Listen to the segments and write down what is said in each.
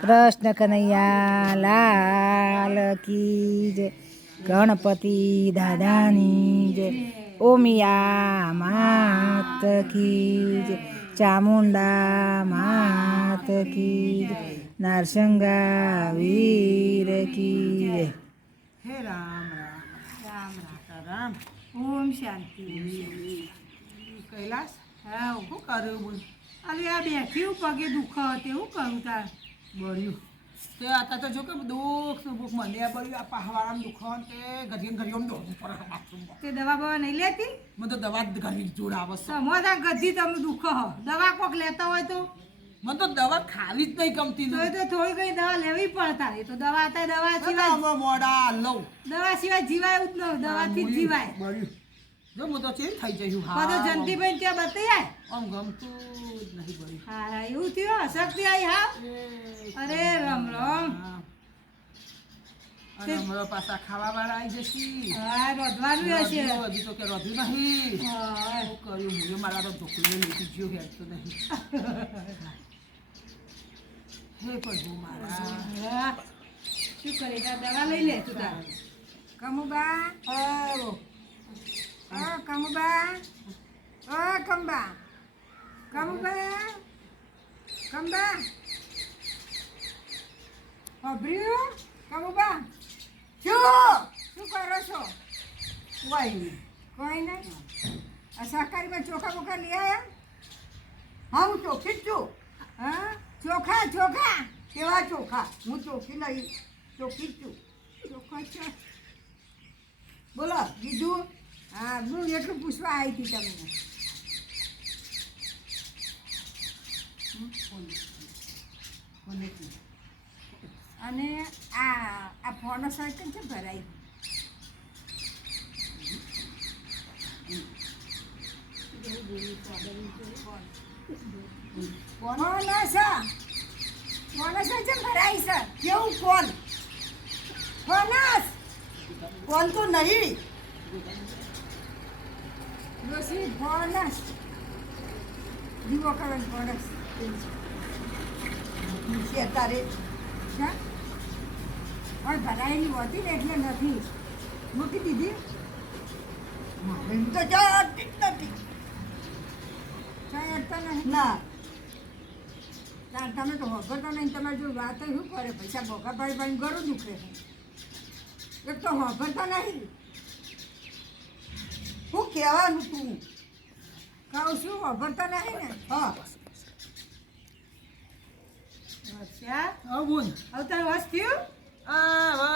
કૃષ્ણ કનૈયા, લાલ કી જય. ગણપતિ દાદાની જય. ઓમિયા માત કી જય. ચામુંડા માત કી જય. નરસંગા વીર કી જય. હે રામ રામ. રામ ઓમ શાંતિ. કૈલાસ, હા શું કરું બોલ અરે આ બેઠી હું પગે દુઃખ તેવું કરું તાર. બળ્યું તે આતા તો જો કે દુઃખ દુઃખ મને આ બળ્યું આ પહાવાળામાં દુખાવાનું તે ઘડીએ આમ દોડવું પડે બાથરૂમમાં તે દવા બવા નહીં લેતી? મને તો દવા જ ઘડી જોડ આવે છે. સમોસા ગધી તમે દુઃખ દવા કોક લેતા હોય તો? મને તો દવા ખાવી જ નહીં ગમતી તો તો. થોડી કઈ દવા લેવી પડતા એ તો દવા હતા દવા સિવાય મોડા લઉં. દવા સિવાય જીવાય જ ન. દવાથી જીવાય. બળ્યું જો હું તો ચેન્જ થઈ જઈશું બધો જંતીભાઈ ત્યાં બતાય. આમ ગમતું જ નહીં બળ્યું હા એવું થયું શક્તિ આવી હા? અરે રમ રમ. હા. હમણાં પાછા ખાવા વાળા આવી જશે. હા રોધવાનું હશે. હજી તો કે રોધ્યું નહીં. હા. શું કર્યું? હું મારા તો ઢોકળી લેતી ગયો તો નહીં. હે પ્રભુ મારા. શું કરે? દવા લઈ લે તું તારા? કમુબા? આવો. ઓ કમુબા ઓ કંબા. કમુબા કંબા. અભર્યું કમુબા શું શું કરો છો? કોઈ નહીં. કોઈ નહીં? આ શાકાહારીમાં ચોખા બોખા લઈ આવ્યા હા જ છું. હા? ચોખા ચોખા? કેવા ચોખા? હું ચોખી લઈ ચોખી છું. ચોખા છે બોલો બીજું? હા હું એટલું પૂછવા આવી હતી તમને. અને આ આ ફોનો સર્કલ છે ભરાઈ? ફોનસ ફોનસ છે ભરાઈ છે કેવું ફોન? ફોનસ ફોન તો નહીં. ડોસી ફોનસ દીવો કરો ફોનસ છે અત્યારે પણ ભરાયેલી હોતી ને એટલે નથી મૂકી દીધી મારે તો ચાટતી જ નથી ચાટતા નહીં ના. તમે તો હોભરતા નહીં. તમારી જો વાત શું કરે? પૈસા ભોગા પાડી પાડીને ઘરું દુખે એક તો હોભરતા નહીં. શું કહેવાનું તું? કહું છું વાપરતા નહીં ને? હા. અચ્છા. હા બોલ. હવે તાર વાસ થયું? આ હવે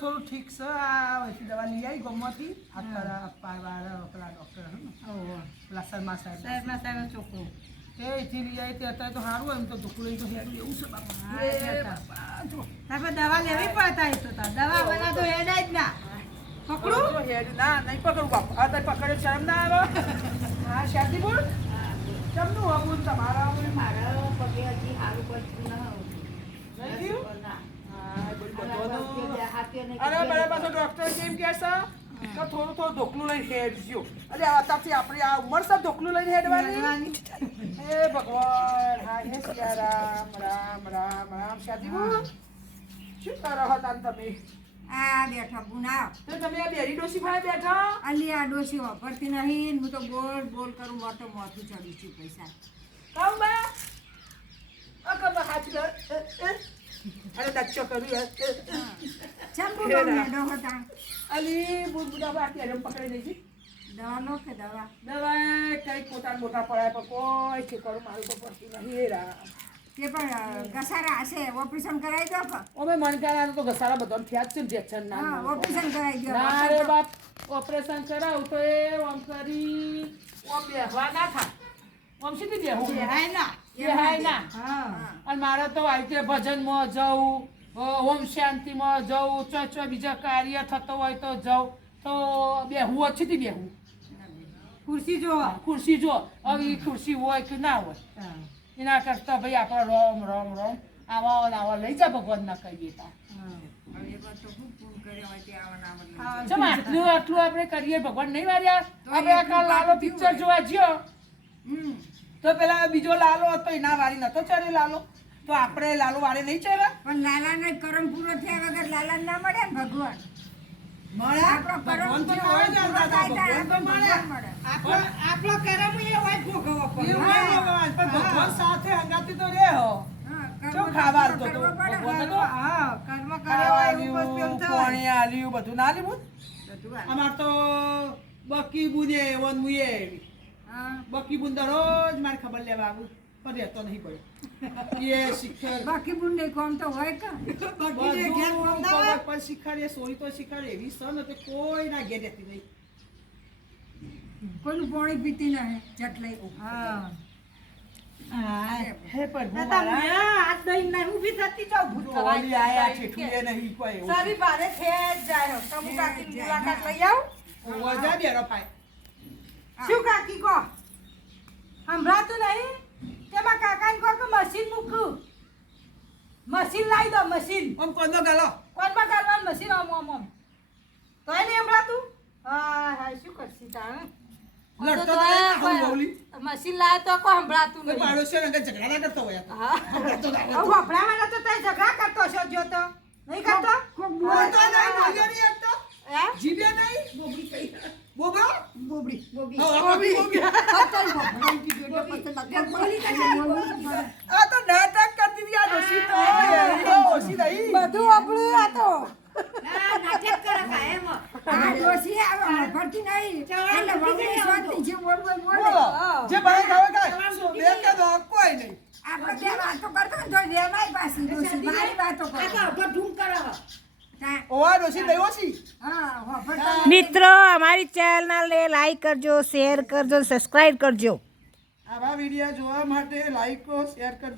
થોડું ઠીક છે. આ વચ્ચે દવા લઈ આવી ગમમાંથી. આ તારા પારવાળા પેલા ડૉક્ટર હે પેલા શર્મા સાહેબ. સાહેબના સાહેબ છોકરો. તે એથી લઈ આવી તે અત્યારે તો સારું એમ તો ઢોકળી તો હેડું એવું છે બાપા. હા, દવા લેવી પડતા એ તો દવા બના તો હેડાય જ ના. પકડું. ના નહીં પકડું બાપા. આ તારે પકડે શરમ ના આવે. હા શાદી બોલ. કેમનું આવું તમારા? મારા પગે હજી સારું પડતું ન નહીં થયું? અરે બરાબર પાછો ડોક્ટર કેમ છે? કે થોડું થોડું ઢોકલું લઈને હેડજો અરે અત્યારથી આપણે આ ઉંમર છે ઢોકલું લઈને હેડવાની? હે ભગવાન હા હે સિયા રામ રામ રામ રામ. શાદી શું કરો હતા તમે? આ બેઠા ગુનાવ તો તમે આ બેરી ડોસી ભાઈ બેઠા? અલી આ ડોસી વાપરતી નહીં. હું તો બોલ બોલ કરું મોટો મોથું ચડી છું પૈસા. કામ બા. આ કબ હાથ લ અરે દચ્ચો કર્યું હે. ચંપુ મેડો હતા અલી બુડ બુડા બા અત્યારે પકડી લઈ જી. દવા લો કે દવા? દવા કઈ પોતા મોટા પડાય પર કોઈ ઠેકાણું મારું તો પડતું નહીં રામ. તે પણ ઘસારા હશે ઓપરેશન કરાવી દો કે અમે મણકાના તો ઘસારા બધા થયા છે ઇન્જેક્શન ના ઓપરેશન કરાવી દો ના રે બાપ ઓપરેશન કરાવું તો એ ઓમ કરી ઓમ બેહવા ના થા. ઓમ સીધી બેહું? બેહાય ના. બેહાય ના. હા. અને મારે તો આવી રીતે ભજનમાં જવું ઓમ શાંતિમાં જવું ચોય ચોય બીજા કાર્ય થતો હોય તો જવું તો બેહું ઓછીથી બેહું? ખુરશી હું ખુરશી જો હવે જો ખુરશી હોય કે ના હોય. એના કરતા ભાઈ આપણે રોમ રોમ રોમ. આવા આવા લઈ જા ભગવાન ના કહીએ તા. ચમ આટલું આટલું આપણે કરીએ ભગવાન નહીં માર્યા આપણે કાલ લાલો પિક્ચર જોવા જ્યો. તો પેલા બીજો લાલો હતો એના વારી નતો ચડે લાલો. તો આપણે લાલો વાળે નહીં ચડ્યા? પણ લાલાને કરમ પૂરો થયા વગર લાલા ના મળે ભગવાન? આપણો કરમ એ હોય ભોગવવો પડે. ભગવાન, સાથે તો રે હો તો તો હા, કર્મ આલ્યું, બધું ના. અમાર તો બકી બુને વન બકી બુન દરરોજ મારી ખબર લેવા આવું. પણ રહેતો નહીં પડ્યો એ શિખર. બાકી બુન કોમ તો હોય કે? બગીને ઘેર બધું ફોન હોય? ખબર પણ શીખાડે સોરી તો શીખાડે એવી સન એટલે કોઈ ના ઘેર રહેતી નહીં. કોઈનું પાણી પીતી નહીં ચટલાઈ હા. હે પણ આ તો મેં હાથ દઈને નહીં થતી જાઉં ભૂત થવાય. ઓલી આયા ઠેઠુએ નહીં કોઈ સારી ભારે છે જાય તમુ કાકીની મુલાકાત લઈ આવું. વજા બેરો ભાઈ શું કાકી કહો સંભળાતું નહીં? તેમાં કાકાને કહો કે મશીન મૂકું? મશીન લાવી દો મશીન આમ કોનો ગાલો કોનમાં ગાલવાનું મશીન આમ આમ આમ તો એ નહીં તું હા હા શું કરશી તાણ? લડતો તો નહીં આવું બોલી. મશીન લાવે તો કોઈ સંભળાતું કોઈ પાડોશીઓ ને ઝઘડા ના કરતો હોય હા. વપરાવાના તો. તે ઝઘડા કરતો છો જો તો. નહીં કરતો? બોલતો નહીં, નહીં બોલ્યો નહીં એક તો. હે? જીભે નહીં, બોબડી કઈ. બોબડો? બોબડી. બોબડી. બોબડી. બોબડી, બોબડી. બોબડી બોબડી. બોબડી એટલે પછી લગભગ બોલી કાઢે. આ તો નાટક કરતી હતી આ ડોશી તો. એ ઓછી નહીં. બધું આપણું આ તો આ ડોશી આવે વાપરતી નહીં. એટલે બોબડી શાંતિ છે, બોલ, બોલ, બોલ. બોલો. જે ભાઈ ખાવે ખાય. બે કે દો, કોઈ નહીં. આપણે બે વાતો કરતો ને. મારી વાતો કરે. તા- મિત્રો અમારી ચેનલને લાઈક કરજો શેર કરજો સબસ્ક્રાઈબ કરજો. આવા વીડિયો જોવા માટે લાઈક શેર કરજો.